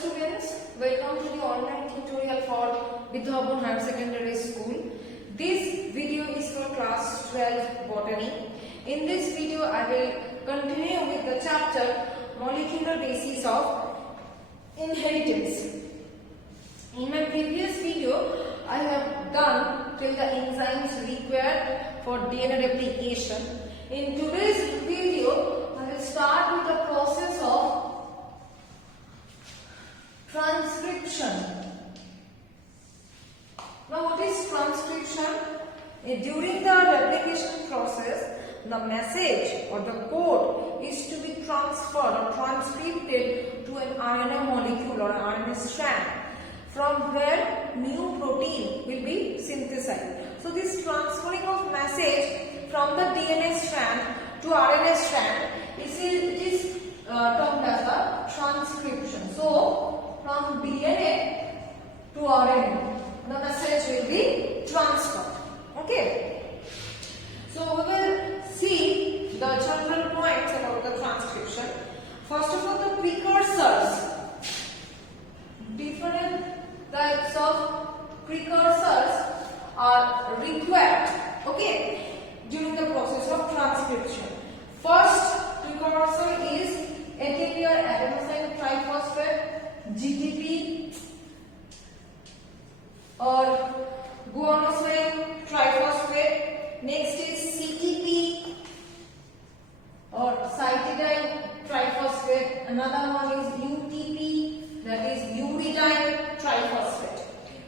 students, welcome to the online tutorial for Vidhabhan Higher Secondary School. This video is for class 12 botany. In this video I will continue with the chapter molecular basis of inheritance. In my previous video I have done till the enzymes required for DNA replication. In today's video I will start with the process of transcription. Now what is transcription? During the replication process, the message or the code is to be transferred or transcripted to an RNA molecule or RNA strand, from where new protein will be synthesized. So this transferring of message from the DNA strand to RNA strand is termed as a transcription. So from DNA to RNA, the message will be transferred. Okay. So we will see the general points about the transcription. First of all, the precursors. Different types of precursors are required, okay, during the process of transcription. First precursor is ATP or adenosine triphosphate, GTP or guanosine triphosphate. Next is CTP or cytidine triphosphate. Another one is UTP, that is uridine triphosphate.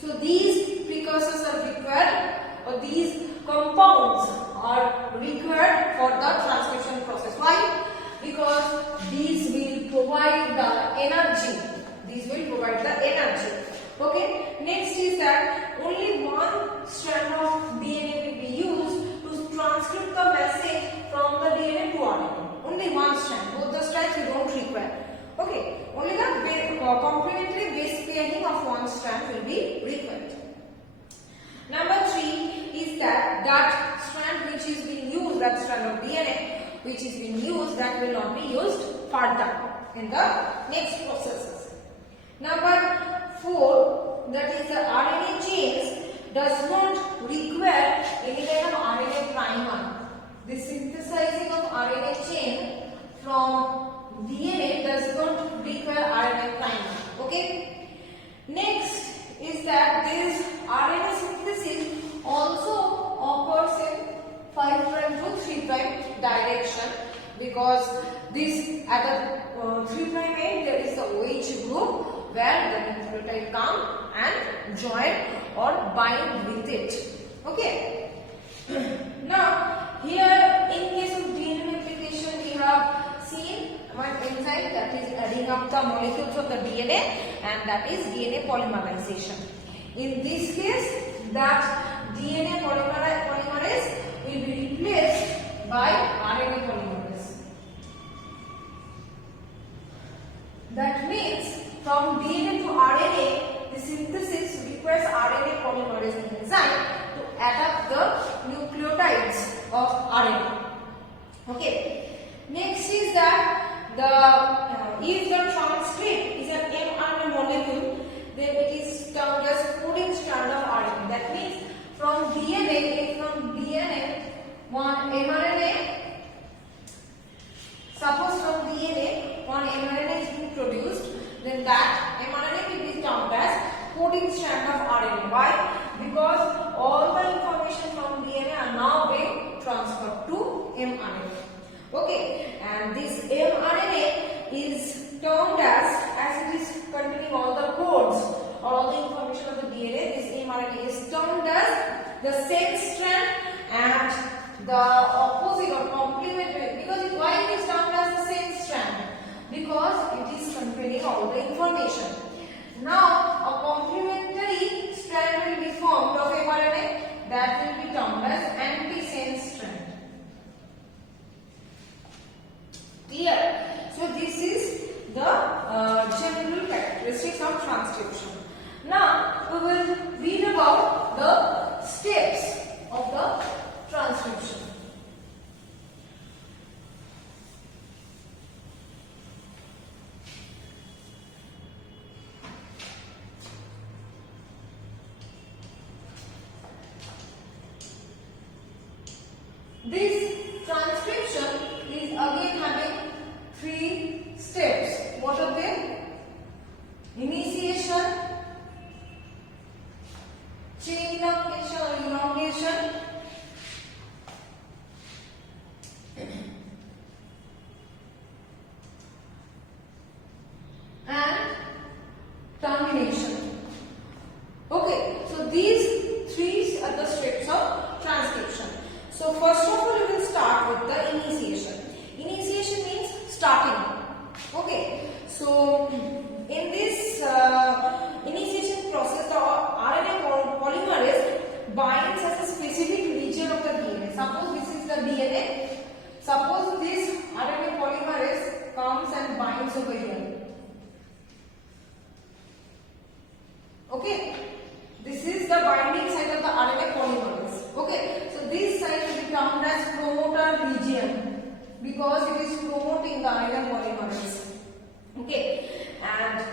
So these precursors are required, or these compounds are required for the transcription process. Why? Because these will provide the energy. These will provide the energy. Okay. Next is that only one strand of DNA will be used to transcript the message from the DNA to RNA. Only one strand. Both the strands we don't require. Okay. Only the complementary base pairing of one strand will be required. Number 3 is that strand which is being used, that strand of DNA which is being used, that will not be used further in the next processes. Number 4, that is the RNA chains does not require any kind of RNA primer. The synthesizing of RNA chain from DNA does not require RNA primer. Okay. Next is that this RNA synthesis also occurs in 5' to 3' direction, because this at the 3' end there is a OH group where the nucleotide come and join or bind with it. Okay. Now here in case of DNA replication we have seen one enzyme that is adding up the molecules of the DNA, and that is DNA polymerization. In this case, that DNA polymerase will be replaced by RNA polymerase. That means from DNA to RNA, the synthesis requires RNA polymerase enzyme to add up the nucleotides of RNA. Okay. Next is that if the transcript is an mRNA molecule, then it is termed as coding strand of RNA. That means from DNA, one mRNA, suppose from DNA one mRNA is being produced, then that mRNA will be termed as coding strand of RNA. Why? Because all the information from DNA are now being transferred to mRNA. Okay, and this mRNA is termed as it is containing all the codes or all the information of the DNA, this mRNA is termed as the sense strand and the opposite or complementary. Because why it is termed as the sense strand? Because it is containing all the information. Now a complementary strand will be formed of mRNA, that will be termed as antisense strand. Clear? So this is the general characteristics of transcription. Now we will read about the steps of the transcription. This transcription is again having 3 steps. What are they? Initiation, chain elongation or elongation, and termination. Okay, so these 3 are the steps of transcription. So first of all, we will start with the initiation. Initiation means starting. Okay, so in this initiation process, the RNA polymerase binds as a specific region of the DNA. Suppose this is the DNA. Suppose this RNA polymerase comes and binds over here. Okay, this is the binding site of the RNA polymerase. Okay, so this site will be termed as promoter region because it is promoting the RNA polymerase. Okay, and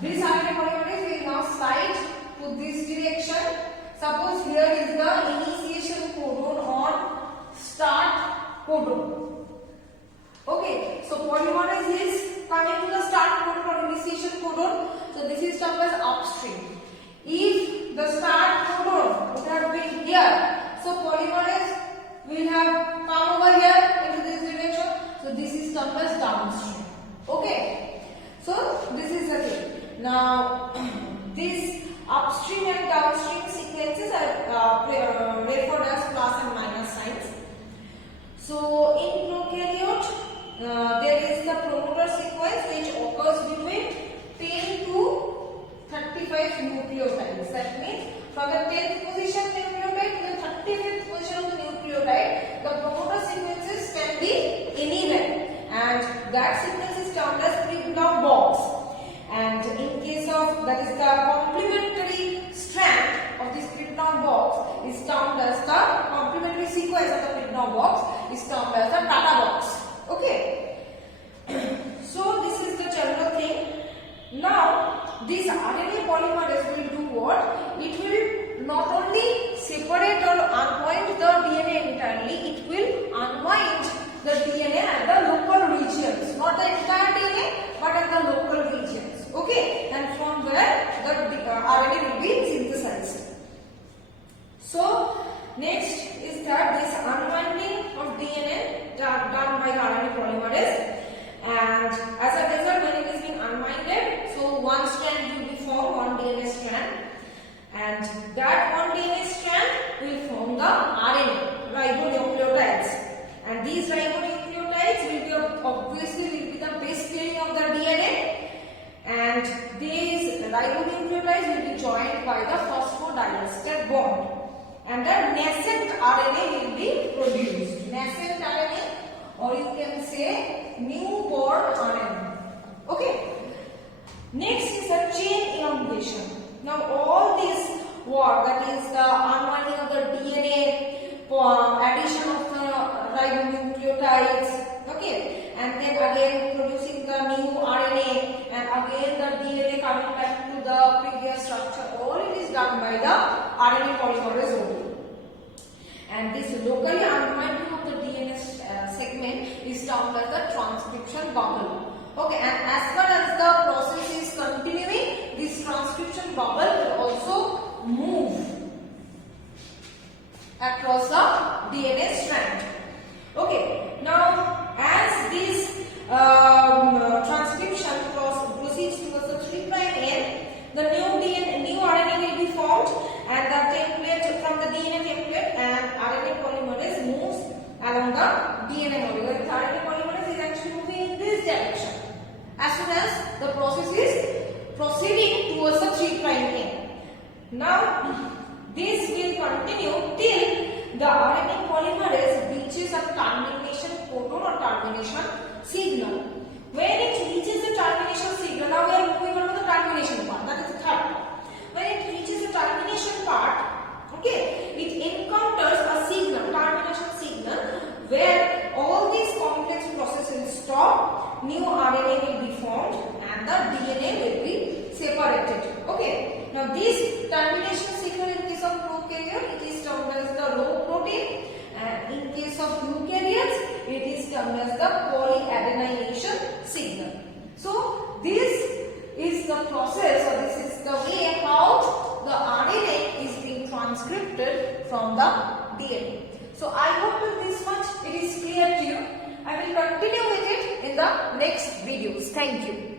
this RNA polymerase will now slide to this direction. Suppose here is the initiation codon or start codon. Okay, so polymerase is coming to the start codon or initiation codon. So this is termed as upstream. If the start codon would have been here, so polymerase will have come over here into this direction. So this is termed as downstream. Okay, so this is the thing. Now this upstream and downstream sequences are referred as plus and minus signs. So in prokaryote, there is the promoter sequence which occurs between 10 to 35 nucleotides. That means from the 10th position nucleotide to the 35th position of the nucleotide, the promoter sequences can be anywhere, and that sequence is termed as Kripke box. And in case of, that is the complementary strand of this Kripke box is termed as the complementary sequence of the Kripke box is termed as the Tata box. Okay. So this is the general thing. Now this RNA polymerase will do what? It will not only separate or unwind the DNA entirely, it will unwind the DNA at the local regions, not the entire DNA but at the local regions. Okay, and from where the RNA will be synthesized. So next is that this unwinding of DNA done by the RNA polymerase, and as a result when it is being unwinded, so one strand will be formed, one DNA strand, and that one DNA strand will form the RNA, ribonucleotides, and these ribonucleotides will be obviously the base pairing of the DNA, and these ribonucleotides will be joined by the phosphodiester bond, and the nascent RNA will be produced. Nascent RNA, or you can say newborn RNA. Okay. Next is a chain elongation. Now all this work, that is the unwinding of the DNA, addition of the ribonucleotides, okay, and then again producing the new RNA, and again the DNA coming back to the previous structure, all it is done by the RNA polymerase only. And this locally unwinding of the DNA segment is termed as the transcription bubble. Okay, and as far as the process is continuing, this transcription bubble will also move across the DNA strand. Okay, now as this transcription proceeds towards the 3' end, the new RNA will be formed, and the template from the DNA template, and RNA polymerase moves along the DNA molecule. The RNA polymerase is actually moving in this direction as soon as the process is proceeding towards the 3' end. Now this will continue till the RNA polymerase reaches a termination codon or termination signal. When it reaches the termination signal, now we are moving on to the termination part, that is the third part. When it reaches the termination part, okay, it encounters a signal, termination signal, where all these complex processes will stop, new RNA will be formed, and the DNA will be separated. Okay, now this termination signal in case of prokaryote, it is termed as the rho protein, and in case of this is the process, or this is the way how the RNA is being transcribed from the DNA. So I hope that this much it is clear to you. I will continue with it in the next videos. Thank you.